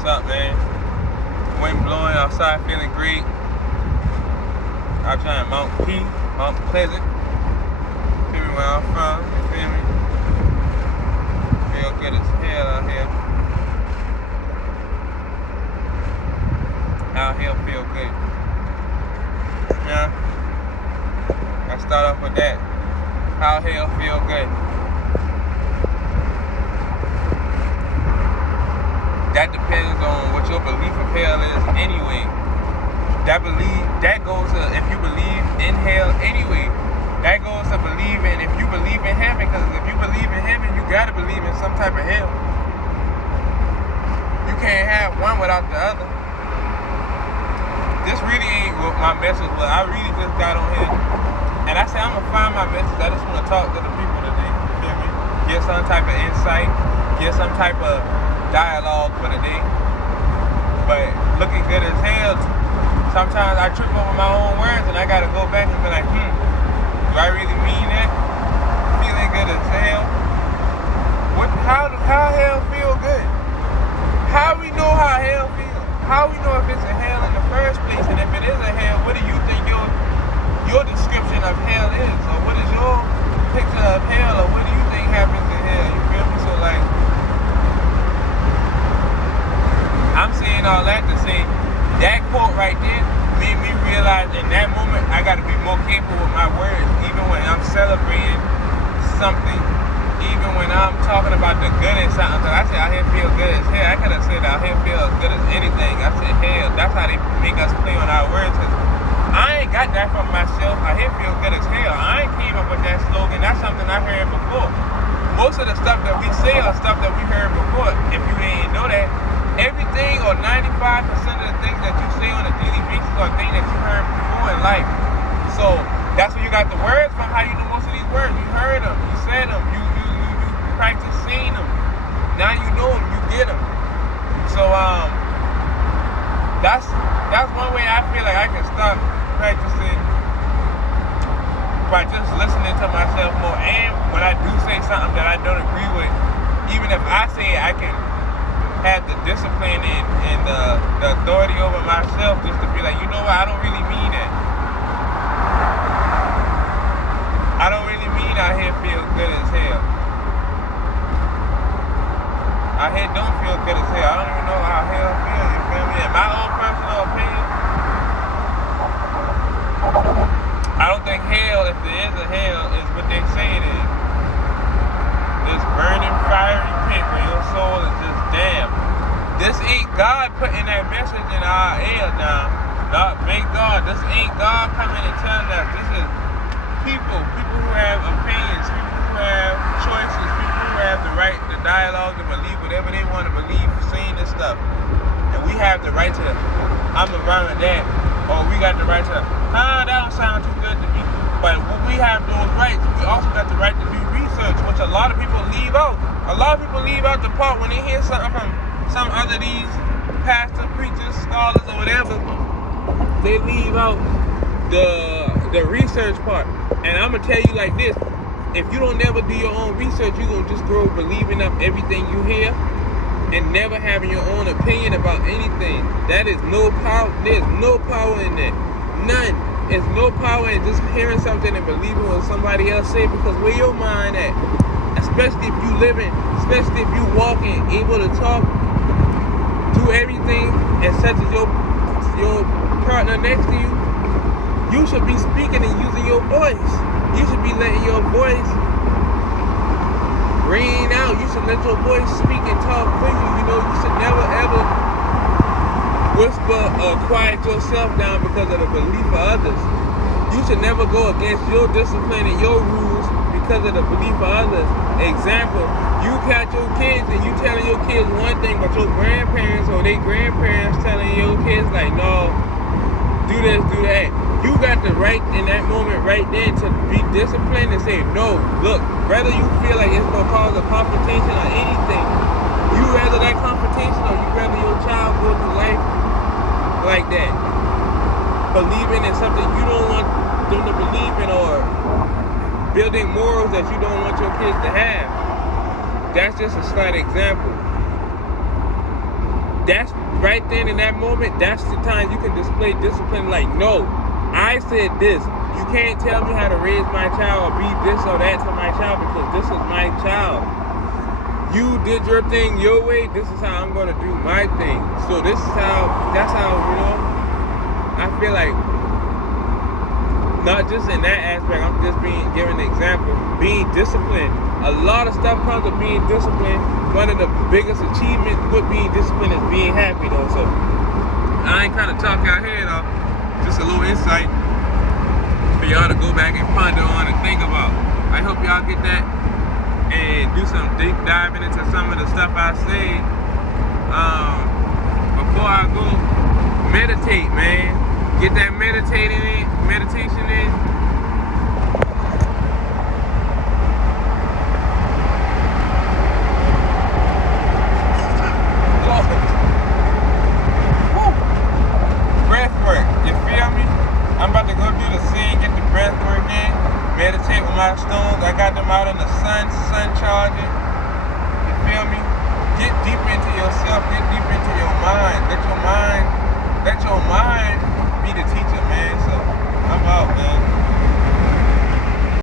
What's up, man? Wind blowing outside, feeling great. I'm trying Mount Pleasant. Feel me where I'm from, you feel me? Feel good as hell out here. Out here feel good. Yeah. I start off with that. How hell feel good. That depends on what your belief of hell is anyway. That goes to if you believe in hell anyway. That goes to believing if you believe in heaven, because if you believe in heaven, you gotta believe in some type of hell. You can't have one without the other. This really ain't what my message was. I really just got on here and I said I'm gonna find my message. I just wanna talk to the people today. You feel me? Get some type of insight, get some type of dialogue for the day. But looking good as hell, sometimes I trip over my own words and I gotta go back and be like, do I really mean that? Feeling good as hell? How hell feel good? How we know how hell feels? How we know if it's a hell in the first place? And if it is a hell, what do you think your description of hell is? Or what is your picture of hell? Or what do you think happens in hell? You feel me? So like, I'm saying all that to say that quote right there made me realize in that moment I gotta be more careful with my words, even when I'm celebrating something, even when I'm talking about the good in something. Cause I said out here feel good as hell. I could have said out here feel as good as anything. I said hell. That's how they make us play on our words. Cause I ain't got that from myself. Out here feel good as hell. I ain't came up with that slogan. That's something I heard before. Most of the stuff that we say are stuff that we heard before. If you didn't know that, everything or 95% of the things that you say on a daily basis are things that you heard before in life. So that's where you got the words from. How you know most of these words? You heard them, you said them, you practice saying them. Now you know them, you get them. So that's one way I feel like I can start practicing by just listening to myself more. And when I do say something that I don't agree with, even if I say it, I can have the discipline and the authority over myself just to be like, you know what, I don't really mean that. I don't really mean out here feel good as hell. Out here don't feel good as hell. I don't even know how hell feels, you feel me? In my own personal opinion, I don't think hell, if there is a hell, is what they say it is. This burning fiery pit where your soul is just damned. This ain't God putting that message in our ear now. Thank God. This ain't God coming and telling us. This is people who have opinions, people who have choices, people who have the right to dialogue, to believe whatever they want to believe, saying this stuff. And we have the right to, I'm around that, or we got the right to, that don't sound too good to me. But when we have those rights, we also got the right to do research, which a lot of people leave out. A lot of people leave out the part when they hear something from some other these pastors, preachers, scholars, or whatever. They leave out the research part. And I'm gonna tell you like this: if you don't never do your own research, you're gonna just grow believing up everything you hear and never having your own opinion about anything. That is no power. There's no power in that. None. There's no power in just hearing something and believing what somebody else say, because where your mind at? Especially if you living, especially if you walking, able to talk, do everything, and such as your partner next to you, you should be speaking and using your voice. You should be letting your voice ring out. You should let your voice speak and talk for you. You know, you should never ever whisper or quiet yourself down because of the belief of others. You should never go against your discipline and your rules because of the belief of others. Example, you got your kids and you telling your kids one thing, but your grandparents or their grandparents telling your kids like, no, do this, do that. You got the right in that moment right then to be disciplined and say, no, look, whether you feel like it's going to cause a confrontation or anything, you rather that confrontation or you rather your child go through life like that, believing in something you don't want them to believe in, or building morals that you don't want your kids to have. That's just a slight example. that's right then in that moment, that's the time you can display discipline. Like, no, I said this. You can't tell me how to raise my child or be this or that to my child because this is my child. You did your thing your way, this is how I'm gonna do my thing. So that's how, I feel like, not just in that aspect, I'm just giving an example, being disciplined. A lot of stuff comes with being disciplined. One of the biggest achievements with being disciplined is being happy though. So I ain't kind of talking out here though, just a little insight for y'all to go back and ponder on and think about. I hope y'all get that and do some deep diving into some of the stuff I say. Before I go, meditate, man. Get that meditation in. Breath work, you feel me? I'm about to go do the scene, get the breath work in, meditate with my stones. I got them out in the sun charging. You feel me? Get deep into yourself, get deep into your mind. Let your mind